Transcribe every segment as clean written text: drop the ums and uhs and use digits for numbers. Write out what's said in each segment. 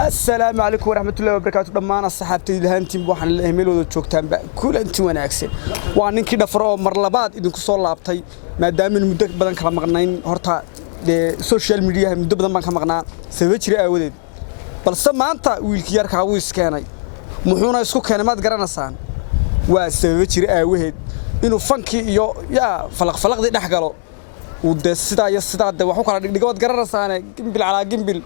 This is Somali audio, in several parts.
السلام عليكم ورحمة الله وبركاته. دمانا صحابتي دهانتين waxaan la emeelooda joogtaan ba kulanti wanaagsan waa ninkii dhafro mar labaad idinku soo laabtay maadaama muddo badan kala maqnayn horta social media muddo badan baan ka maqnaa sabab jira aawadeed balse maanta wiilkii yarka uu iskeenay muxuuna isku keenay maad garanaysaan waa sabab jira aawadeed inuu fanki iyo falaqfalaqdi dhax galo uu sidaa wax kala dhigdhigood garanaysaan gimbil ala gimbil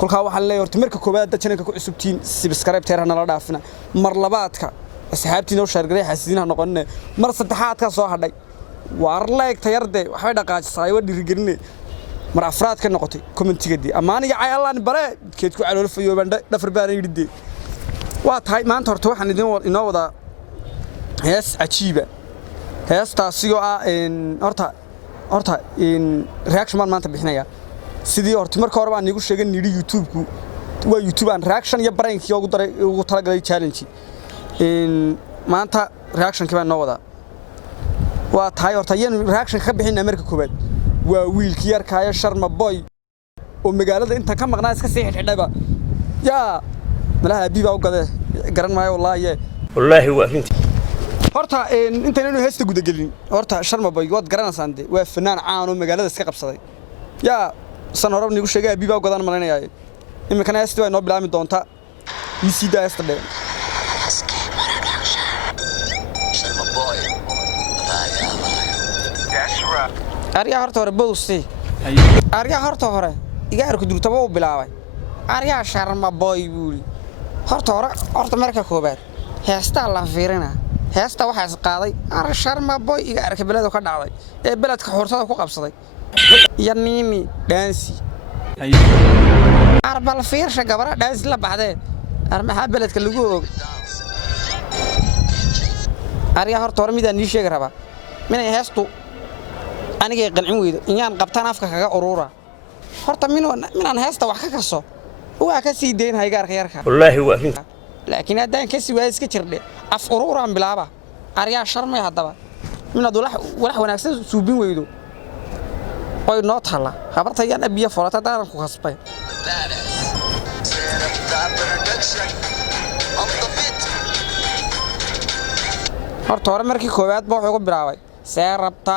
kulka waxaan leeyahay horta marka koobaad dad channelka ku cusubtiin subscribe teerana la dhaafina mar labaadka asxaabtiina oo shargaday xasiidina noqonne mar saddexaadka soo hadhay war like tayarde waxay dhaqaajisay waa dhirigeline mar afraad ka noqotay commentigadii amaaniga ay allah bare keed ku calool fayoobaan dhafar baan yidhi waa tahay maanta horta waxaan inoo wada hees ajiiba heestaasi oo ah horta reaction maanta bixinaya sidii horta marka hore baan igu sheegay nidi YouTube-ku waa YouTube aan reaction iyo prank ugu talagalay challenge maanta reaction-ki baan noo wada waa tahay horta yeen reaction ka bixinaa marka koobaad waa wiilkii yarkaayo Sharma Boy oo magaalada inta ka maqnaa iska sii xidhayba malaha biiba u garan maayo wallahi waa finti horta intaanu heesta guda galin horta Sharma Boy wad garanaysaan waa fanaan caan oo magaalada iska qabsaday sanarab nigu sheegay biiba godan malinayay imikana heesta way noo bilaami doonta isida heesta dheer Arya horta hore bowsi Arya horta hore iga arku durtaba u bilaabay Arya Sharma Boy buuli horta marka koobaad heesta la fiirina heesta waxa is qaaday Arya Sharma Boy iga arka belada ka dhacday ee beladka xurtada ku qabsaday yanini dansi arbal fiirsha gabara dansi la baxdee armaha beledka lagu og Arya horta hore midaan ii sheeg raba minay heestu aniga qancin weydo inaan qabtaan afka kaga urura horta minaan heesta wax ka kaso waa ka sii deyn haygaarka yarka wallahi waa finta laakiin hadaan ka sii waa iska jirdhe af ururaan bilaaba Arya Sharma hadaba minad walax wanaagsan suubin weydo way noo tala habartayaan abiya forata daadan ku khasbay horta hore markii koowaad baa wuxuu ku bilaabay seerabta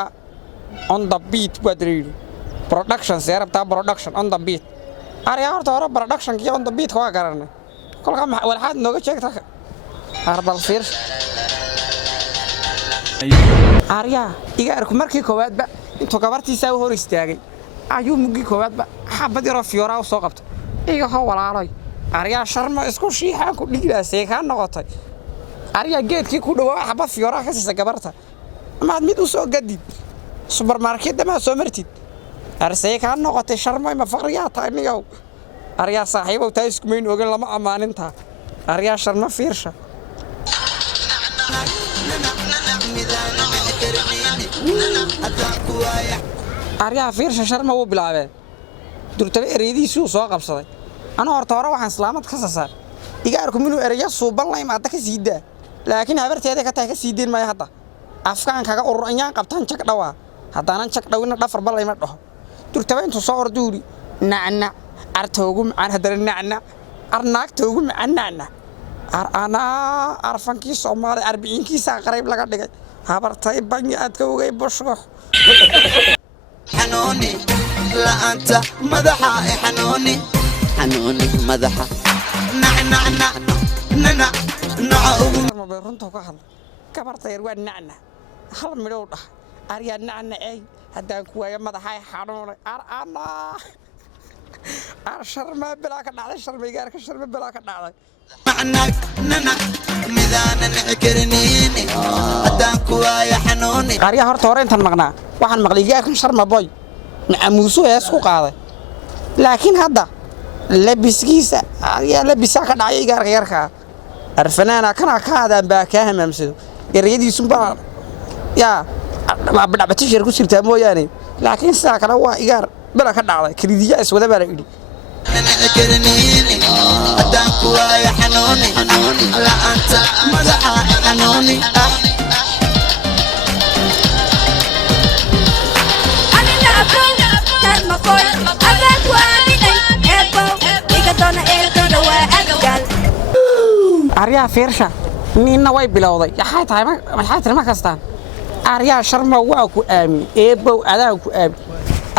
on the beat production on the beat Arya horta hore production iyo on the beat waa garanay kolka walxaad nooga jeegta arbal fiir Arya iga arku markii koowaad ba inta gabartiisa uu hor istaagay ayuu mugi koowaadba xabad yar oo fiyoraa soo qabtay iga walaalay Arya Sharma isku shiixaan ku dhiglaasay ka noqotay Arya geedkii ku dhawaaq xabad fiyoraa ka siisa gabarta maad mid u soo gadid supermarket ma soo martid arsay ka noqotay Sharma ma faqriyaa taaniyow Arya saaxiibow taa isku meen ogan lama amaaninta Arya Sharma fiirsha Arya fiirsha Sharma uu bilaabay durtaba ereydiisu soo qabsaday ana horta hore waxaan islaamad ka saar iga arku minuu ereya suuban la imaada ka siidaa laakiin habarteeda ka tahay ka siideen ma hadda afkaan kaga ururayaan qabtaan jag dhawaa hadaanan jag dhawina dhafar bal ima dhaho durtaba intuu soo orduuri nacna artoogu macaan hadana nacna arnaagtoogu macaan nacna ana arfankii Soomaali 40kiisa qarayb laga dhigay habartay bangi aad ka ogay boshko حنوني لا أنت مدحة حنوني مدحة ما بيرنتو كهل كبرت يروى نعنا هل ملوده أريا نعنا أي هذا كويا مدحة حنوني أنا Sharma بلا كنعلي Sharma يجارك Sharma بلا كنعلي معناك ميدان نحكرنيني أدانك ويا حنوني Arya horta hore intaan maqnaa waxaan maqlay gaarkan Sharma Boy nacmuuso hees ku qaaday laakiin hadda labiskiisa Arya labisa ka dhacay gaarka yarka arfanaana kana ka hadaan baa ka hamaamsado gariyadiisu baa badbati shir ku sirtaa mooyaane laakiin saa kale waa igaar bala ka dhacday kalidiya iswada baa idhi أدانك ويا حنوني لا أنت مدحة حنوني أنا لا أبو كان مقول أبوك وأبي أبو إذا دون إلتون aryaa fiirsha ninna way bilowday yaxay tahay maxay tahay ma kastaan aryaa sharma waa ku aamin eebow adaan ku aamin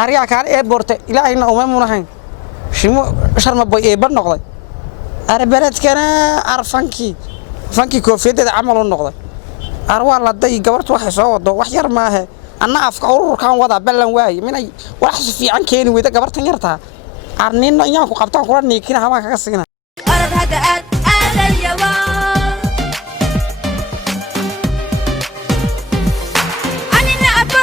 aryaa kaan eeborte ilaahayna uma munahayn shimo sharma boy eeba noqday arbaladkana fanki koofiyadda amal u noqday arwaa la day gabartu waxay soo wado wax yar maahe anna afka ururkan wada ballan waay minay wax si fiican keeni weyda gabartan yartaa arninna inaan ku qabtaan kula niikina hama kaga siina arad hada aadayawa anina abo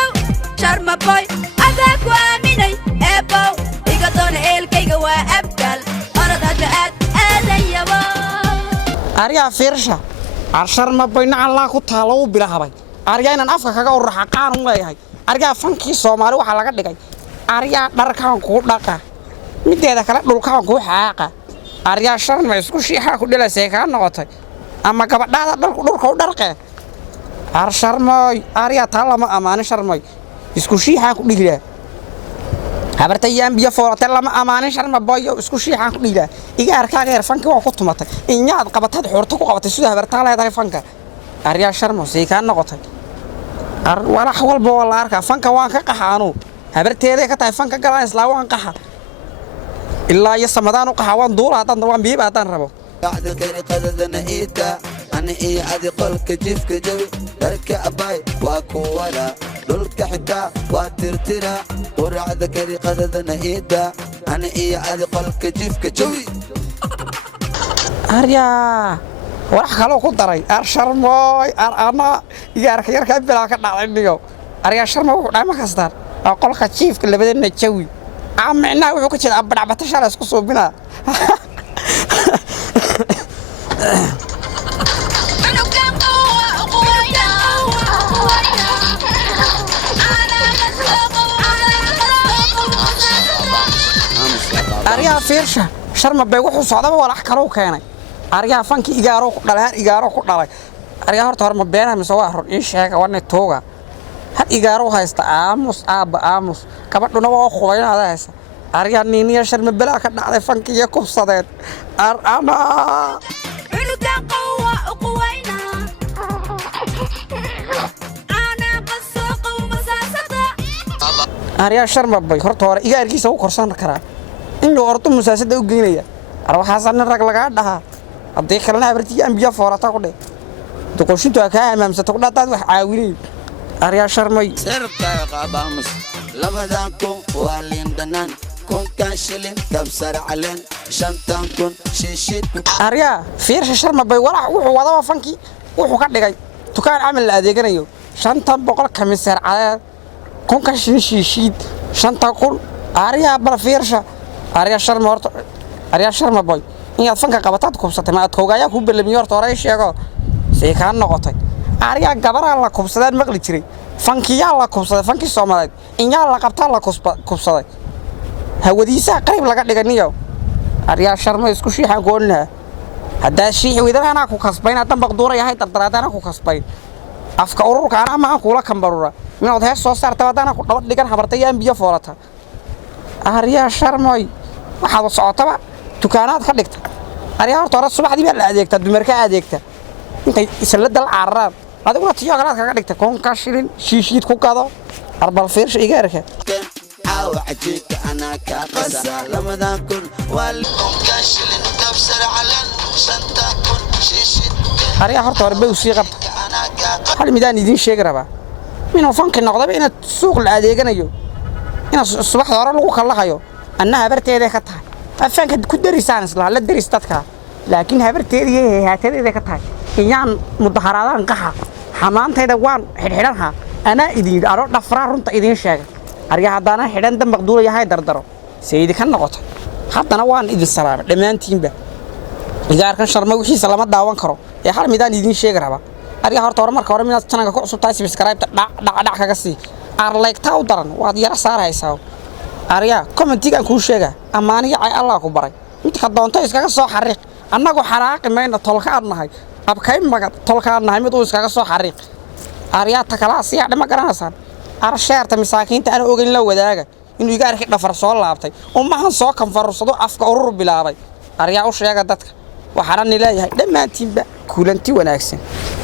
sharma boy adaa ku aaminay ebow iga doona eelkayga waa abdal arad hada aadayawa aryaa fiirsha sharma boy nacallaa ku taalo u bilahabay aryaa inaan afka kaga urraxa qaan u leeyahay aryaa fankii Soomaali waxa laga dhigay aryaa dharkan ku dhaqa mideeda kale dhulkaan ku xaaqa aryaa sharma isku shiixa ku dhilasay ka noqotay ama gabadhaada dhulka u dharqee sharmoy aryaa talama amaana sharmoy isku shiixa ku dhigla habartayaan biyo foorata lama amaanin sharma boy isku shiixa ku dhigla iga arkaaga yar fanka waa ku tumatay inyaad qabatad xurto ku qabatay sida habartaa leedahay fanka aryaa sharmo say ka noqotay walax walba wala arka fanka waan ka qaxaano habarteeday ka tahay fanka galaan isla waan qaxa ilaa ya samadaan u qaxawaan duula hadan waan biib hadan rabo بعد كري قددنا إيدا أنا إيه عادي قولك جيفك جوي درك أباي واكو ولا دولك حتى واترترا ورعد كري قددنا إيدا أنا إيه عادي قولك جيفك جوي aryaa wax kale ku daray sharmoy ana yaar ka bilaa ka dhacayniyo aryaa sharmo wuxuu dhaama kastaan qolka jiifka labadana jawi amina wuxuu ka jeedaa badbata shala isku soobina aryaa fiirsha sharma bay wuxuu socdaba walax kale u keenay aryaa fanki igaaro ku dhalay aryaa horta hor ma beena mise waa hor ii sheega wana tooga had igaaro haysta aamus gabadhuna waa qubaynaada haysta aryaa niiniya sharma bilaa ka dhacday fanki iyo kubsadeen ana culukan qawa uqwayna ana qasaqo masaasada aryaa sharma bay horta hore igaarkiisa u korsan karaa inuu ordo musaasada u geynaya waxaasan rag laga dhahaa haddii kalena abartii ambiya foorata ku dhig duqoshintu ka amaamsato ku dhataad wax caawinay aryaa sharmay سرقة قابامس لبدانكم والين دنان كون كاشلين كبسر علين شنطان كون شيشيت aryaa fiirsha sharma bay walax wuxuu wadaba fanki wuxuu ka dhigay dukaan amal la adeeganayo 500 kamiseer cadaad kun ka shiishiid 500 aryaa bal fiirsha aryaa sharma horta aryaa sharma boy inaad fanka qabataad kubsatay ma aad koogaaya ku balamiyo horta hore sheego si ka noqotay aryaa gabaraa la kubsadaan maqli jiray fankiyaa la kubsaday fanki Soomaaliyeed inyaa la qabtaa la kubsaday hawadiisa qarib laga dhiganiyo aryaa sharma isku shiixan goolna hadaa shiixi widana ku kasbayna tan baqduura yahay dardaraadana ku kasbay afka ururka ana ma kula kambarura min wada hees soo saartay wadana ku dhawad dhigan habartayaan biyo foolata aryaa sharmoy waxaad socotaba dukaanaad ka dhigta aryaa horta hore subaxdii baa la adeegta dumarka adeegta intay isla dal carraan adiguna tiyagalaad kaga dhigta koon ka shilin shiishiid ku gado arbal fiirsha igaarka عاو عجيك أنا كقصة لمدان كون والكون كاشلين كبسر علين شنطان كون شيشيت aryaa horta hore bay u sii qabta أنا كقصة hal midaan idin sheegi rabaa minuu fanki noqdaba inaad suuq la adeeganayo inaad subaxda hore lagu kala hayo anna habarteeda ka tahay afanka ku darisaan isla la daris dadka laakiin habarteeda iyo haatadeeda ka tahay iyaan mudaharaadaan qaxa xamaanteeda waan xidhxidhanha ana idin aro dhafraa runta idin sheega aryaa hadana xidhan dan maqduur yahay dardaro sayid ka noqoto haddana waan idin salaamay dhamaantiinba igaarkan sharma wixiisa lama daawan karo ee hal midaan idin sheegi rabaa aryaa horta hore marka hore minaad channelka ku cusub tahay subscribe dhac kaga sii like-ta u daran waad yara saaraysaa aryaa commentigan ku sheega amaaniga ay Allah ku baray mid ka doonto iskaga soo xariiq annagu xaraaqi mayna tolka adnahay abkay magad tolka adnahay mid uu iskaga soo xariiq aryaa ta kala si aad ma garanaysan arsheerta masaakiinta ana ogeyn la wadaaga inuu igaarkii dhafar soo laabtay oo maahan soo kanfarsado afka urur bilaabay aryaa u sheega dadka waxaana nileeyahay dhammaantiinba kulanti wanaagsan